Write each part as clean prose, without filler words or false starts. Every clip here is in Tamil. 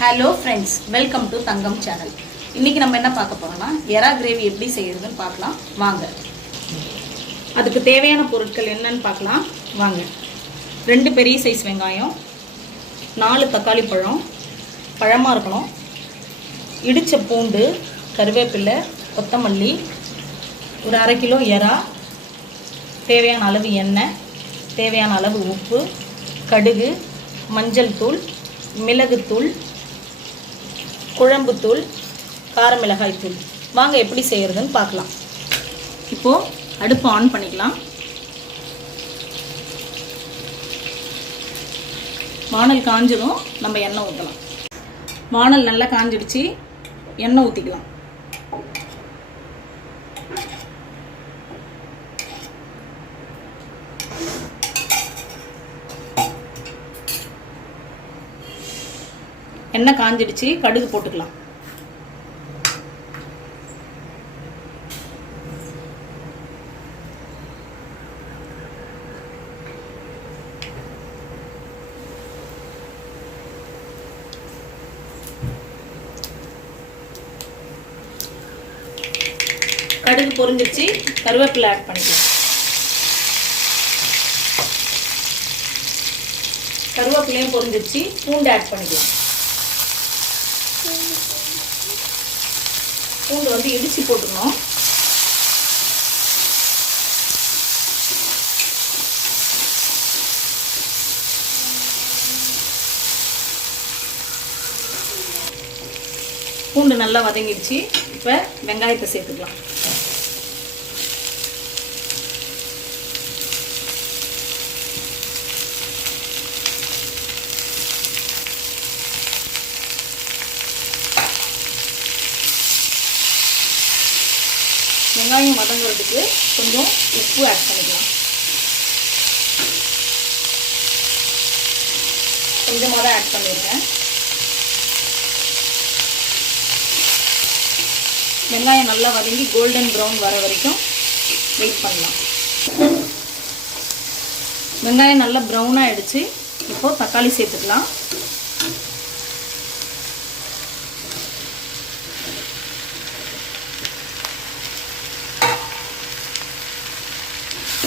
Hello friends, welcome to Thangam channel. இன்றைக்கி நம்ம என்ன பார்க்க போகிறோம்னா எறா கிரேவி எப்படி செய்கிறதுன்னு பார்க்கலாம் வாங்க. அதுக்கு தேவையான பொருட்கள் என்னன்னு பார்க்கலாம் வாங்க. 2 பெரிய சைஸ் வெங்காயம், 4 தக்காளி பழம், பழமாக இருக்கணும், இடித்த பூண்டு, கருவேப்பிலை, கொத்தமல்லி, ஒரு 1/2 கிலோ எறா, தேவையான அளவு எண்ணெய், தேவையான அளவு உப்பு, கடுகு, மஞ்சள் தூள், மிளகுத்தூள், குழம்புத்தூள், கார மிளகாய் தூள். வாங்க எப்படி செய்கிறதுன்னு பார்க்கலாம். இப்போது அடுப்பு ஆன் பண்ணிக்கலாம். வானல் காஞ்சதும் நம்ம எண்ணெய் ஊற்றலாம். வானல் நல்லா காஞ்சிடுச்சு, எண்ணெய் ஊற்றிக்கலாம். எண்ணெய் காஞ்சிடுச்சு, கடுகு போட்டுக்கலாம். கடுகு பொரிஞ்சிடுச்சு, கருவேப்பிலை ஆட் பண்ணிக்கலாம். கருவேப்பிலையும் பொரிஞ்சிடுச்சு, பூண்டு ஆட் பண்ணிக்கலாம். பூண்டு வந்து இடிச்சு போட்டுக்கணும். பூண்டு நல்லா வதங்கிடுச்சு. இப்போ வெங்காயத்தை சேர்த்துக்கலாம். வெங்காயம் வதங்குறதுக்கு கொஞ்சம் உப்பு ஆட் பண்ணிக்கலாம். கொஞ்சமாக தான் ஆட் பண்ணியிருக்கேன். வெங்காயம் நல்லா வதங்கி கோல்டன் ப்ரௌன் வர வரைக்கும் வெயிட் பண்ணலாம். வெங்காயம் நல்லா ப்ரௌனாக ஆகிடுச்சு. இப்போது தக்காளி சேர்த்துக்கலாம்.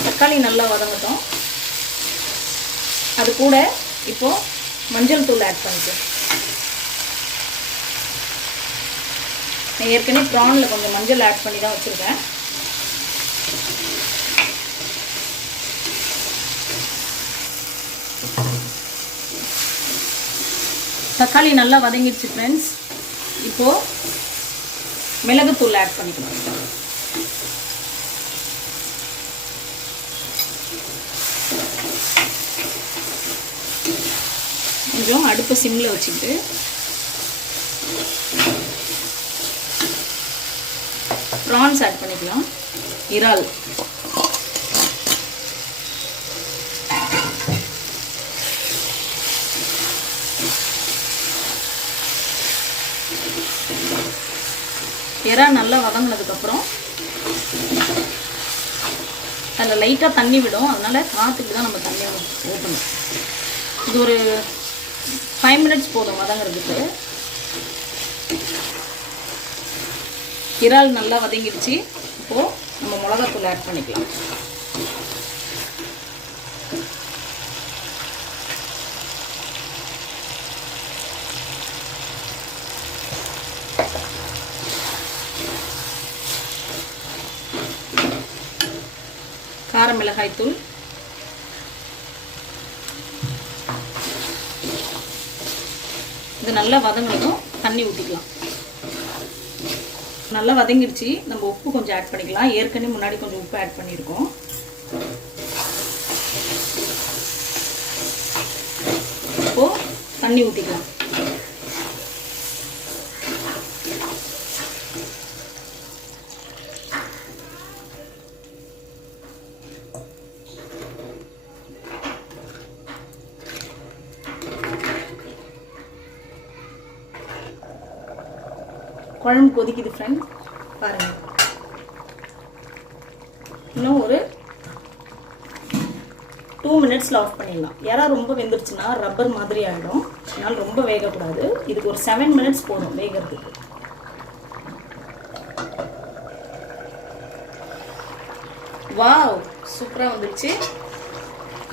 தக்காளி நல்லா வதங்கட்டும். அது கூட இப்போது மஞ்சள் தூள் ஆட் பண்ணிக்கலாம். நான் ஏற்கனவே ப்ரானில் கொஞ்சம் மஞ்சள் ஆட் பண்ணி தான் வச்சுருக்கேன். தக்காளி நல்லா வதங்கிடுச்சு ஃப்ரெண்ட்ஸ். இப்போது மிளகுத்தூள் ஆட் பண்ணிக்கலாம். கொஞ்சம் அடுப்பு சிம்மில் வச்சுக்கிட்டு ப்ரான்ஸ் ஆட் பண்ணிக்கலாம். இறால், இறால் நல்லா வதங்கினதுக்கப்புறம் அதில் லைட்டாக தண்ணி விடும். அதனால் காற்றுக்கு தான் நம்ம தண்ணி ஊற்றணும். இது ஒரு 5 மினிட்ஸ் போதும் வதங்கிறதுக்கு. இறால் நல்லா வதங்கிடுச்சு. இப்போது நம்ம மிளகாத்தூள் ஆட் பண்ணிக்கலாம். கார மிளகாய் தூள், இது நல்லா வதங்கணும். தண்ணி ஊற்றிக்கலாம். நல்லா வதங்கிடுச்சு. நம்ம உப்பு கொஞ்சம் ஆட் பண்ணிக்கலாம். ஏற்கனவே முன்னாடி கொஞ்சம் உப்பு ஆட் பண்ணியிருக்கோம். இப்போது தண்ணி ஊற்றிக்கலாம். குழம்பு கொதிக்குது ஃப்ரெண்ட், பாருங்கள். இன்னும் ஒரு 2 2 மினிட்ஸில் ஆஃப் பண்ணிடலாம். எறா ரொம்ப வெந்துருச்சுன்னா ரப்பர் மாதிரி ஆகிடும். அதனால் ரொம்ப வேகக்கூடாது. இதுக்கு ஒரு 7 மினிட்ஸ் போதும் வேகிறதுக்கு. வாவ், சூப்பராக வந்துடுச்சு.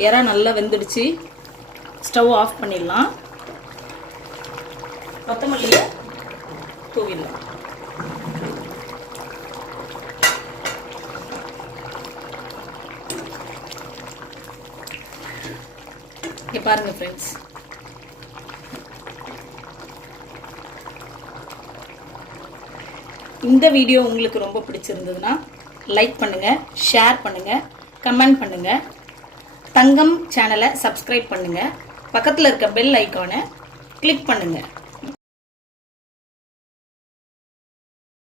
எறா நல்லா வெந்துடுச்சு. ஸ்டவ் ஆஃப் பண்ணிடலாம். கொத்தமல்லியை தூவிடலாம். இங்கே பாருங்கள் ஃப்ரெண்ட்ஸ், இந்த வீடியோ உங்களுக்கு ரொம்ப பிடிச்சிருந்ததுன்னா லைக் பண்ணுங்கள், ஷேர் பண்ணுங்கள், கமெண்ட் பண்ணுங்கள். தங்கம் சேனலை சப்ஸ்கிரைப் பண்ணுங்கள். பக்கத்தில் இருக்க பெல் ஐக்கானை கிளிக் பண்ணுங்கள்.